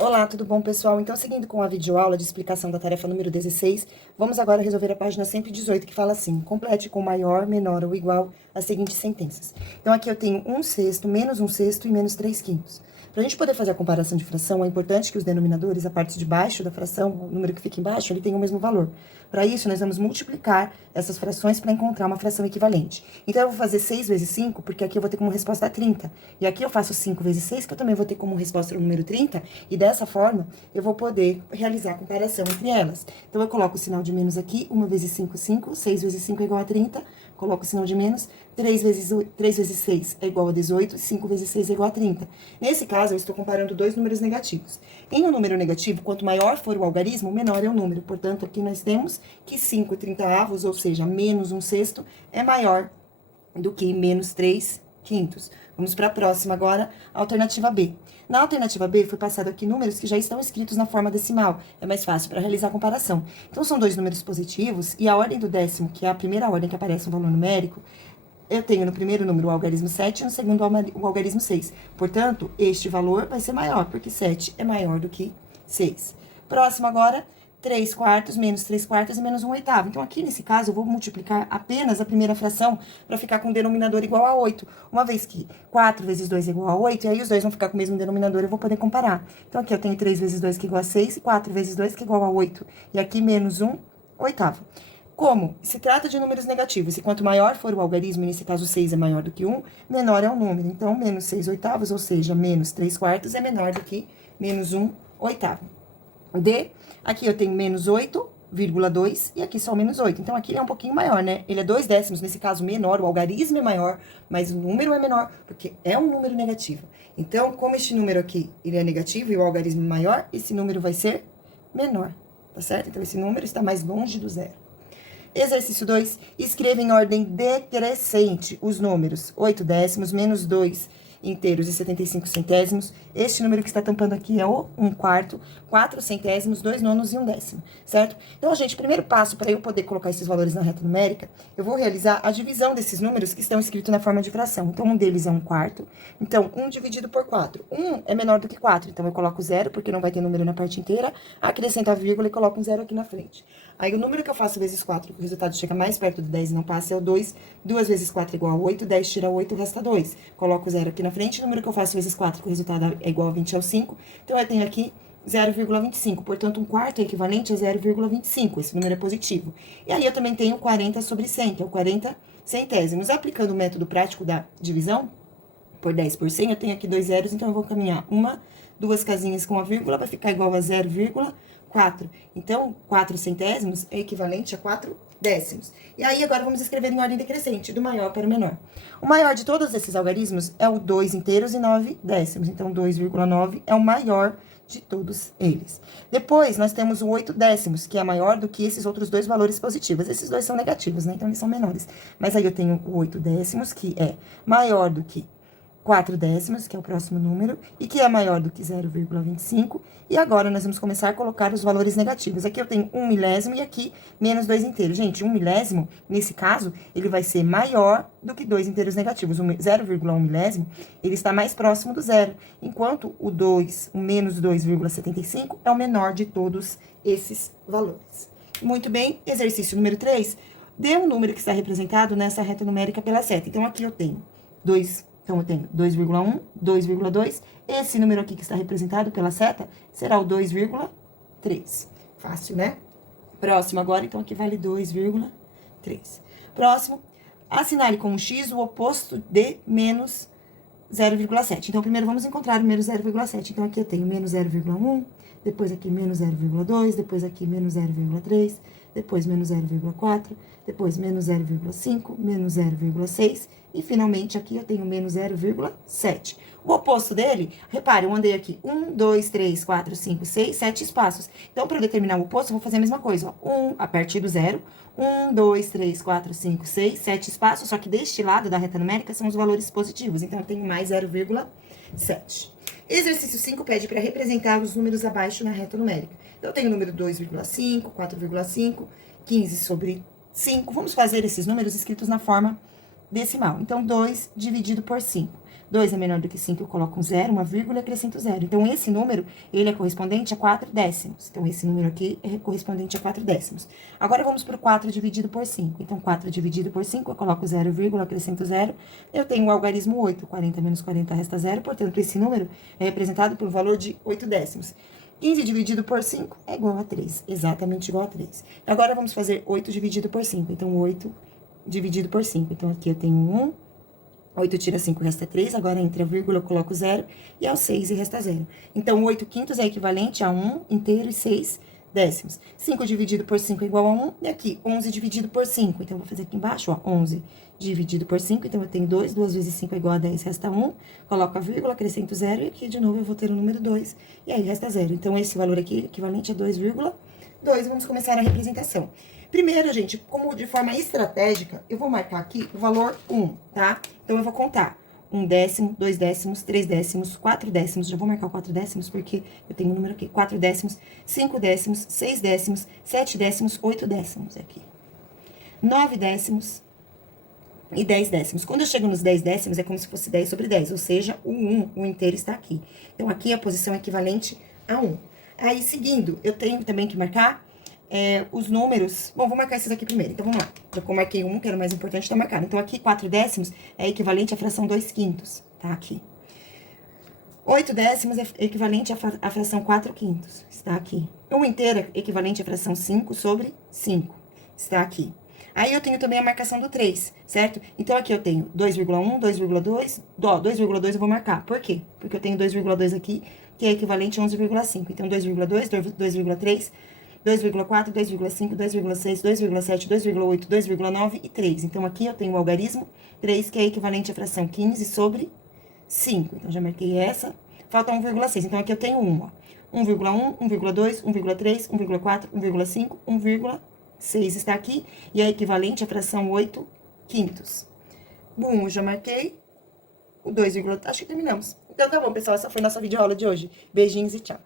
Olá, tudo bom, pessoal? Então, seguindo com a videoaula de explicação da tarefa número 16, vamos agora resolver a página 118, que fala assim: complete com maior, menor ou igual as seguintes sentenças. Então, aqui eu tenho 1/6, menos 1/6 e menos 3/5. Para a gente poder fazer a comparação de fração, é importante que os denominadores, a parte de baixo da fração, o número que fica embaixo, ele tenha o mesmo valor. Para isso, nós vamos multiplicar essas frações para encontrar uma fração equivalente. Então, eu vou fazer 6 vezes 5, porque aqui eu vou ter como resposta 30. E aqui eu faço 5 vezes 6, que eu também vou ter como resposta o número 30. E dessa forma, eu vou poder realizar a comparação entre elas. Então, eu coloco o sinal de menos aqui. 1 vezes 5, 5. 6 vezes 5 é igual a 30. Coloco o sinal de menos. 3 vezes 6 é igual a 18. 5 vezes 6 é igual a 30. Nesse caso, eu estou comparando dois números negativos. Em um número negativo, quanto maior for o algarismo, menor é o número. Portanto, aqui nós temos que 5/30, ou seja, menos 1/6, é maior do que menos 3/5. Vamos para a próxima agora, alternativa B. Na alternativa B, foi passado aqui números que já estão escritos na forma decimal. É mais fácil para realizar a comparação. Então, são dois números positivos, e a ordem do décimo, que é a primeira ordem que aparece um valor numérico, eu tenho no primeiro número o algarismo 7 e no segundo o algarismo 6. Portanto, este valor vai ser maior, porque 7 é maior do que 6. Próximo agora, 3/4 menos 3/4 e menos 1/8. Então, aqui nesse caso, eu vou multiplicar apenas a primeira fração para ficar com o denominador igual a 8. Uma vez que 4 vezes 2 é igual a 8, e aí os dois vão ficar com o mesmo denominador, eu vou poder comparar. Então, aqui eu tenho 3 vezes 2 que é igual a 6 e 4 vezes 2 que é igual a 8. E aqui menos 1/8. Como se trata de números negativos, e quanto maior for o algarismo, nesse caso 6 é maior do que 1, menor é o número. Então, menos 6/8, ou seja, menos 3/4 é menor do que menos 1/8. D, aqui eu tenho menos 8,2 e aqui só menos 8. Então, aqui ele é um pouquinho maior, né? Ele é 2/10, nesse caso menor, o algarismo é maior, mas o número é menor, porque é um número negativo. Então, como este número aqui, ele é negativo e o algarismo é maior, esse número vai ser menor, tá certo? Então, esse número está mais longe do zero. Exercício 2, escreva em ordem decrescente os números 8/10, menos 2 inteiros e 75 centésimos. Este número que está tampando aqui é o 1/4, 4 centésimos, 2 nonos e 1/10, certo? Então, gente, primeiro passo para eu poder colocar esses valores na reta numérica, eu vou realizar a divisão desses números que estão escritos na forma de fração. Então, um deles é 1/4. Então, 1 dividido por 4. 1 é menor do que 4, então eu coloco 0, porque não vai ter número na parte inteira, acrescento a vírgula e coloco um 0 aqui na frente. Aí, o número que eu faço vezes 4, que o resultado chega mais perto do 10 e não passa, é o 2. 2 vezes 4 é igual a 8, 10 tira 8, resta 2. Coloco o 0 aqui na frente, o número que eu faço vezes 4, que o resultado é igual a 20, é o 5. Então, eu tenho aqui 0,25. Portanto, 1/4 é equivalente a 0,25. Esse número é positivo. E aí, eu também tenho 40 sobre 100, que é o 40 centésimos. Aplicando o método prático da divisão, por 10 por 100, eu tenho aqui 2 zeros, então eu vou caminhar uma, duas casinhas com a vírgula, vai ficar igual a 0,4. Então, 4 centésimos é equivalente a 4 décimos. E aí, agora vamos escrever em ordem decrescente, do maior para o menor. O maior de todos esses algarismos é o 2 inteiros e 9 décimos. Então, 2,9 é o maior de todos eles. Depois, nós temos o 8 décimos, que é maior do que esses outros dois valores positivos. Esses dois são negativos, né? Então, eles são menores. Mas aí, eu tenho o 8 décimos, que é maior do que 4 décimos, que é o próximo número, e que é maior do que 0,25. E agora, nós vamos começar a colocar os valores negativos. Aqui eu tenho 1 milésimo e aqui menos 2 inteiros. Gente, 1 milésimo, nesse caso, ele vai ser maior do que 2 inteiros negativos. O 0,1 milésimo, ele está mais próximo do zero, enquanto o menos 2,75 é o menor de todos esses valores. Muito bem, exercício número 3. Dê um número que está representado nessa reta numérica pela seta. Então, aqui eu tenho 2. Então, eu tenho 2,1, 2,2. Esse número aqui que está representado pela seta será o 2,3. Fácil, né? Próximo agora, então, aqui vale 2,3. Próximo, assinale com um X o oposto de menos 0,7. Então, primeiro vamos encontrar o menos 0,7. Então, aqui eu tenho menos 0,1, depois aqui menos 0,2, depois aqui menos 0,3, depois menos 0,4, depois menos 0,5, menos 0,6 e finalmente aqui eu tenho menos 0,7. O oposto dele, repare, eu andei aqui 1, 2, 3, 4, 5, 6, 7 espaços. Então, para eu determinar o oposto, eu vou fazer a mesma coisa, ó. A partir do zero, 1, 2, 3, 4, 5, 6, 7 espaços, só que deste lado da reta numérica são os valores positivos, então eu tenho mais 0,7. Exercício 5 pede para representar os números abaixo na reta numérica. Então, eu tenho o número 2,5, 4,5, 15 sobre 5. Vamos fazer esses números escritos na forma decimal. Então, 2 dividido por 5. 2 é menor do que 5, eu coloco um zero, uma vírgula e acrescento zero. Então, esse número, ele é correspondente a 4 décimos. Então, esse número aqui é correspondente a 4 décimos. Agora, vamos para o 4 dividido por 5. Então, 4 dividido por 5, eu coloco 0, acrescento zero. Eu tenho o algarismo 8. 40 menos 40 resta zero. Portanto, esse número é representado pelo valor de 8 décimos. 15 dividido por 5 é igual a 3. Exatamente igual a 3. Agora, vamos fazer 8 dividido por 5. Então, 8 dividido por 5. Então, aqui eu tenho 1. 8 tira 5, resta 3. Agora, entre a vírgula, eu coloco 0. E ao 6 e resta 0. Então, 8 quintos é equivalente a 1 inteiro e 6 décimos. 5 dividido por 5 é igual a 1. E aqui, 11 dividido por 5. Então, eu vou fazer aqui embaixo, ó, 11 dividido por 5. Então, eu tenho 2. 2 vezes 5 é igual a 10, resta 1. Coloco a vírgula, acrescento 0. E aqui, de novo, eu vou ter o número 2. E aí, resta 0. Então, esse valor aqui é equivalente a 2,2. Vamos começar a representação. Primeiro, gente, como de forma estratégica, eu vou marcar aqui o valor 1, tá? Então, eu vou contar 1 décimo, 2 décimos, 3 décimos, 4 décimos. Já vou marcar o 4 décimos, porque eu tenho um número aqui. 4 décimos, 5 décimos, 6 décimos, 7 décimos, 8 décimos aqui. 9 décimos e 10 décimos. Quando eu chego nos 10 décimos, é como se fosse 10 sobre 10, ou seja, o 1, o inteiro está aqui. Então, aqui a posição é equivalente a 1. Aí, seguindo, eu tenho também que marcar os números. Bom, vou marcar esses aqui primeiro. Então, vamos lá. Já que eu marquei 1, que era o mais importante, tá marcado. Então, aqui, 4 décimos é equivalente à fração 2 quintos, tá? Aqui. 8 décimos é equivalente à fração 4 quintos, está aqui. 1 inteiro é equivalente à fração 5 sobre 5, está aqui. Aí, eu tenho também a marcação do 3, certo? Então, aqui eu tenho 2,1, 2,2. 2,2 eu vou marcar. Por quê? Porque eu tenho 2,2 aqui, que é equivalente a 11,5. Então, 2,2, 2,3... 2,4, 2,5, 2,6, 2,7, 2,8, 2,9 e 3. Então, aqui eu tenho o algarismo 3, que é equivalente à fração 15 sobre 5. Então, já marquei essa. Falta 1,6. Então, aqui eu tenho 1, ó. 1,1, 1,2, 1,3, 1,4, 1,5, 1,6 está aqui. E é equivalente à fração 8 quintos. Bom, já marquei o 2, acho que terminamos. Então, tá bom, pessoal. Essa foi a nossa videoaula de hoje. Beijinhos e tchau.